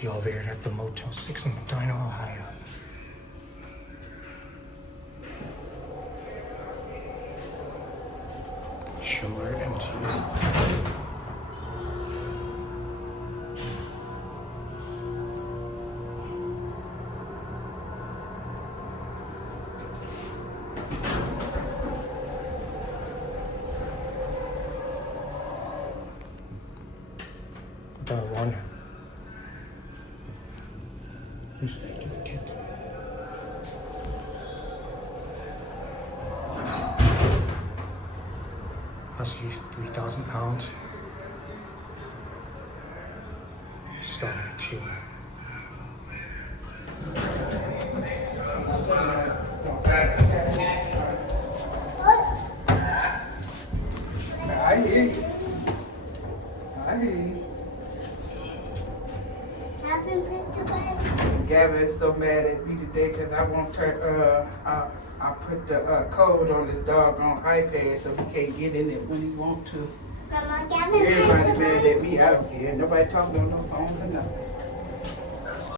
the elevator at the Motel 6 in Medina, Ohio. Schindler MTU. Got one. Who's certificate? Huskies 3,000 pounds. Starting at 2. I hear you. I hear you. Gavin is so mad at me today because I won't turn, I put the code on this doggone iPad so he can't get in it when he want to. Grandma, Gavin Everybody mad at me. I don't care. Nobody talking on no phones or nothing.